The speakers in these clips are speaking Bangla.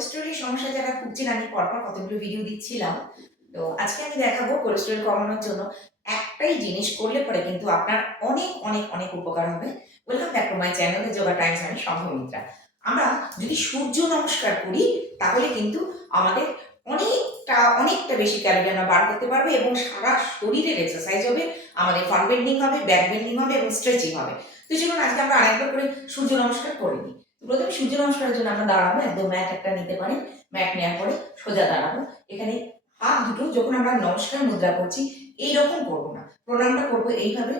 কোলেস্টেরলের সমস্যা যারা ভুগছেন, আমি পরপর কতগুলো ভিডিও দিচ্ছিলাম। তো আজকে আমি দেখাবো কোলেস্টেরল কমানোর জন্য একটাই জিনিস করলে পরে কিন্তু আপনার অনেক অনেক অনেক উপকার হবে। Welcome back to my channel yoga times আমি সম্ভমিত্রা আমরা যদি সূর্য নমস্কার করি, তাহলে কিন্তু আমাদের অনেকটা অনেকটা বেশি ক্যালোরি আমরা বার করতে পারব এবং সারা শরীরের এক্সারসাইজ হবে, আমাদের ফান বেন্ডিং হবে ব্যাক বেন্ডিং হবে এবং স্ট্রেচিং হবে। তো চলুন, আজকে আমরা আরেকবার করে সূর্য নমস্কার করে নিই। প্রথমে সূর্য নমস্কারের জন্য আমরা দাঁড়াবো, একদম ম্যাট একটা নিতে পারেন ম্যাট নেওয়ার পরে সোজা দাঁড়াবো। এখানে হাত দুটো যখন আমরা নমস্কার মুদ্রা করছি, এইরকম করব না। প্রণামটা করব এইভাবে।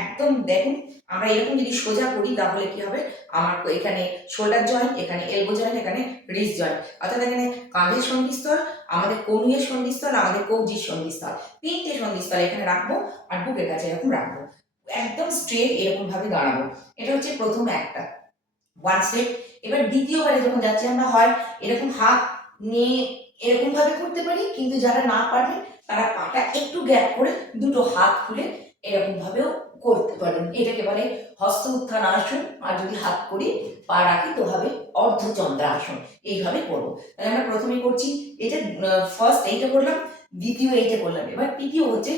একদম দেখুন, আমরা এরকম যদি সোজা করি, তাহলে কি হবে? আমার এখানে শোল্ডার জয়েন্ট এখানে এলবো জয়েন্ট এখানে রিস জয়েন্ট অর্থাৎ এখানে কাঁধের সন্ধিস্থল, আমাদের কনুয়ের সন্ধিস্থল, আমাদের কৌজির সন্ধিস্থল। তিনটে সন্ধিস্থল এখানে রাখব আর বুকের কাছে এরকম রাখব। একদম স্ট্রেট এরকম ভাবে দাঁড়াবো। এটা হচ্ছে প্রথম একটা। ওয়ান স্টেপ এবার দ্বিতীয়বারে যখন যাচ্ছি আমরা হয় এরকম হাত নিয়ে এরকম ভাবে করতে পারি, কিন্তু যারা না পারবে তারা পাটা একটু গ্যাপ করে দুটো হাত খুলে এরকম ভাবেও করতে পারেন। এটাকে বলে হস্ত উত্থান আসন আর যদি হাত করি, পা রাখি, তো হবে অর্ধচন্দ্র আসন এইভাবে করব। তাহলে আমরা প্রথমে করছি, এটা ফার্স্ট এইটা করলাম, দ্বিতীয় এইটা করলাম। এবার তৃতীয় হচ্ছে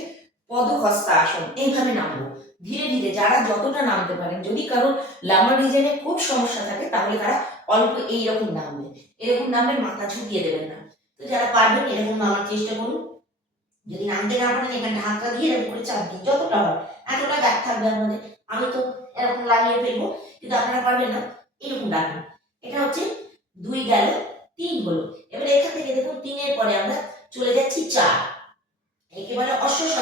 পদহস্তা আসন এইভাবে নামবো। ধীরে ধীরে যারা যতটা নামতে পারেন, যদি কারোর লাম্বার রিজনে খুব সমস্যা থাকে, তাহলে তারা অল্প এইরকম নামবে। এরকম নামলে মাথা ঝুঁকিয়ে দেবেন না। তো যারা পারবেন, এরকম নামার চেষ্টা করুন। যদি নামতে না পারেন, এখানে হাতটা দিয়ে এরকম করে চাপ দিন, যতটা হয়। এতটা গ্যাপ থাকবে আপনাদের। আমি তো এরকম লাগিয়ে ফেলব, কিন্তু আপনারা পারবেন না। এরকম রাখবেন এটা হচ্ছে দুই গেল, তিন হলো। এবার এখান থেকে দেখুন, তিনের পরে আমরা চলে যাচ্ছি চার। একেবারে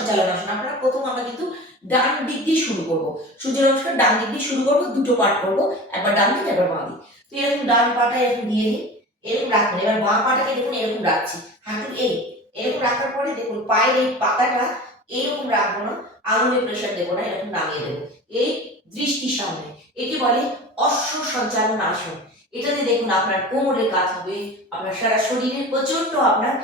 সঞ্চালন আসন আপনারা প্রথম আমরা কিন্তু ডান দিক দিয়ে শুরু করব। সূর্য নমস্কার, ডান দিক দিয়ে শুরু করব, দুটো পার্ট করব, একবার ডান দিক, একবার বাঁ দিক। তো এরকম ডান পাটা এরকম দিয়ে দিই, এরকম রাখবেন এবার বাঁ পাটাকে দেখুন এরকম রাখছি হাঁটু এই, এরকম রাখার পরে দেখুন পায়ের এই পাতাটা এইরকম রাখব না আঙুলে প্রেশার দেবো না, এরকম নামিয়ে দেবো। এই দৃষ্টির সামনে, একে বলে অশ্ব সঞ্চালন আসন। এটাতে দেখুন আপনার কোমরের কাজ হবে, আপনার সারা শরীরের প্রচণ্ড আপনার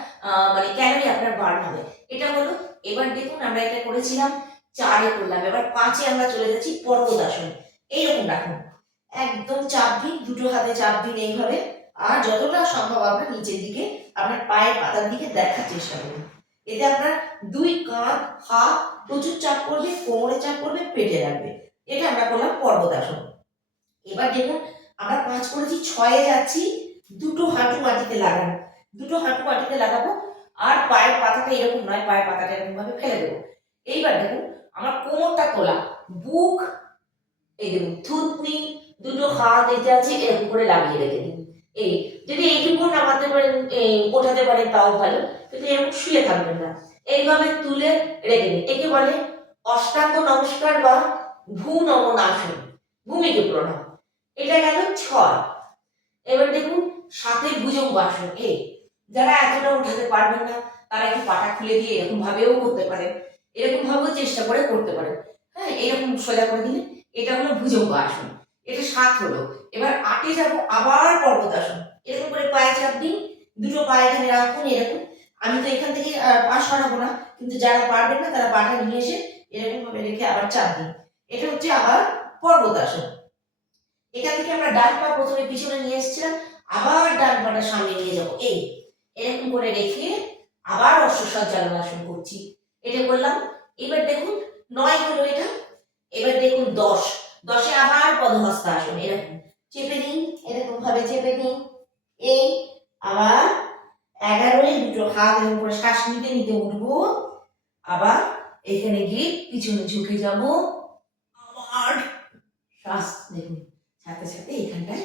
মানে ক্যালোরি আপনার বার্ন হবে। এটা হলো এবার দেখুন আমরা এটা করেছিলাম, চারে করলাম, এবার পাঁচে আমরা চলে যাচ্ছি পর্বতাসন। এইরকম রাখুন। একদম চাপ দিন, দুটো হাতে চাপ দিন এইভাবে, আর যতটা সম্ভব আপনার নিচের দিকে, আপনার পায়ের পাতার দিকে দেখার চেষ্টা করুন। এতে আপনার দুই কাঁধ, হাত প্রচুর চাপ করবে কোমরে চাপ করবে পেটে রাখবে এটা আমরা করলাম পর্বতাসন। এবার দেখুন, আমরা পাঁচ করেছি, ছয়ে যাচ্ছি, দুটো হাঁটু মাটিতে লাগানো দুটো হাঁটু মাটিতে লাগাবো আর পায়ের পাতাটা এরকম নয় পায়ের পাতাটা এরকম ভাবে ফেলে দেবো। এইবার দেখুন আমার কোমরটা তোলা বুক এই দেখুন থুতনি দুটো হাত এতে আছে এরকম করে লাগিয়ে রেখে দিন। এই যদি এইটুকু নামাতে পারেন এই, ওঠাতে পারেন তাও ভালো কিন্তু এরকম শুয়ে থাকবেন না। এইভাবে তুলে রেখে দিন। একে বলে অষ্টাঙ্গ নমস্কার বা ভূ নমন আসন ভূমিকে প্রণাম। এটা গেল ছয়। এবার দেখুন সাথে ভুজঙ্গ আসন এই যারা এতটা উঠাতে পারবেন না, তারা একটু পাটা খুলে দিয়ে এরকম ভাবেও করতে পারেন এরকম ভাবেও চেষ্টা করে করতে পারেন হ্যাঁ এরকম সোজা করে দিলে এটা হলো ভুজঙ্গ আসন এটা সাত হলো। এবার আটে যাব, আবার পর্বতাসন। এরকম করে পায়ে চাপ দিন, দুটো পায়ে এখানে রাখুন, এরকম। আমি তো এখান থেকে পা সরাবো না, কিন্তু যারা পারবেন না, তারা পাটা নিয়ে এসে এরকম ভাবে রেখে আবার চাপ দিন। এটা হচ্ছে আবার পর্বতাসন। এখান থেকে আমরা ডান পা প্রথমে পিছনে নিয়ে এসেছিলাম, আবার ডান পাটা সামনে নিয়ে যাব। এই এরকম করে রেখে আবার অশ্ব সঞ্চালন আসন করছি। এটা করলাম। এবার দেখুন, নয় হলো এটা। এবার দেখুন, দশ। দশে আবার পদহস্ত আসন, এরকম। চেপে দিন এরকম ভাবে চেপে দিন এই, আবার এগারোয় দুটো হাত এরকম করে শ্বাস নিতে নিতে উঠবো। আবার এখানে গিয়ে পিছনে ঝুঁকে যাব। আবার শ্বাস, দেখুন সাথে সাথে এখানটায়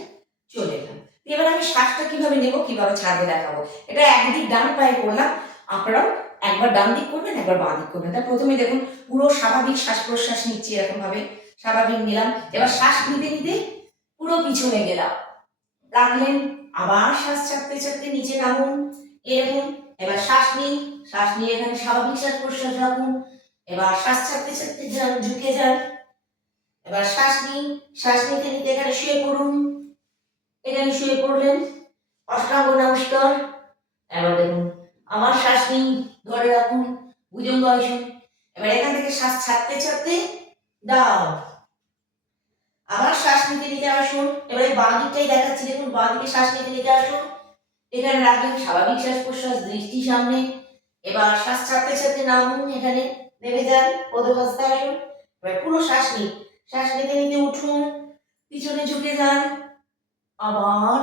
চলে এলাম এবার আমি শ্বাসটা কীভাবে নেব, কীভাবে ছাড়বে দেখাবো। এটা একদিক ডান পায়ে করলাম, আপনারাও একবার ডান দিক করবেন, একবার বাঁ দিক করবেন। তা প্রথমে দেখুন, পুরো স্বাভাবিক শ্বাস প্রশ্বাস নিচ্ছি এরকম ভাবে স্বাভাবিক নিলাম। এবার শ্বাস নিতে নিতে পুরো পিছনে গেলাম। রাখলেন আবার শ্বাস চাপতে চাপতে নিচে নামুন। এরকম এবার শ্বাস নিন, শ্বাস নিয়ে এখানে স্বাভাবিক শ্বাস প্রশ্বাস রাখুন। এবার শ্বাস চাপতে চাপতে যান, ঝুঁকে যান। এবার শ্বাস নিন, শ্বাস নিতে নিতে এখানে শুয়ে পড়ুন। এখানে শুয়ে পড়লেন। অষ্টাঙ্গ নমস্কার। এবার দেখুন, আমার শ্বাস নিন, ধরে রাখুন ভুজঙ্গ আসুন এবার এখান থেকে শ্বাস ছাড়তে ছাড়তে দাও। আবার শ্বাস নিতে নিতে আসুন এবারে বাঁ দিকটাই দেখাচ্ছি। দেখুন, বাঁ দিকে শ্বাস নিতে নিতে আসুন এখানে রাখবেন স্বাভাবিক শ্বাস প্রশ্বাস, দৃষ্টি সামনে। এবার শ্বাস ছাড়তে ছাড়তে নামুন, এখানে নেমে যান পদহস্তে আসুন। এবার পুরো শ্বাস নিন। শ্বাস নিতে নিতে উঠুন, পিছনে ঝুঁকে যান। আবার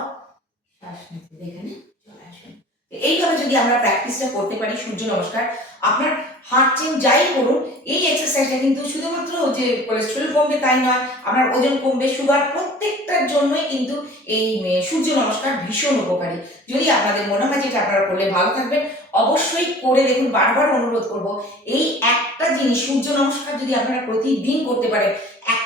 শ্বাস নিতে এখানে, চলে আসুন। এইভাবে যদি আমরা প্র্যাকটিসটা করতে পারি, সূর্য নমস্কার। আপনার হাঁটছেন যাই করুন, এই এক্সারসাইজটা কিন্তু শুধুমাত্র যে কোলেস্ট্রল কমবে তাই নয়, আপনার ওজন কমবে সুগার প্রত্যেকটার জন্যই কিন্তু এই সূর্য নমস্কার ভীষণ উপকারী। যদি আপনাদের মনে হয় যেটা আপনারা করলে ভালো থাকবেন, অবশ্যই করে দেখুন, বারবার অনুরোধ করব, এই একটা জিনিস, সূর্য নমস্কার যদি আপনারা প্রতিদিন করতে পারেন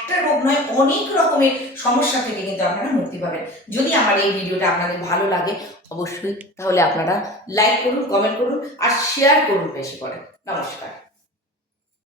একটা রোগ নয়, অনেক রকমের সমস্যা থেকে কিন্তু আপনারা মুক্তি পাবেন। যদি আমার এই ভিডিওটা আপনাদের ভালো লাগে, অবশ্যই তাহলে আপনারা লাইক করুন কমেন্ট করুন, আর শেয়ার করুন বেশি করে। নমস্কার।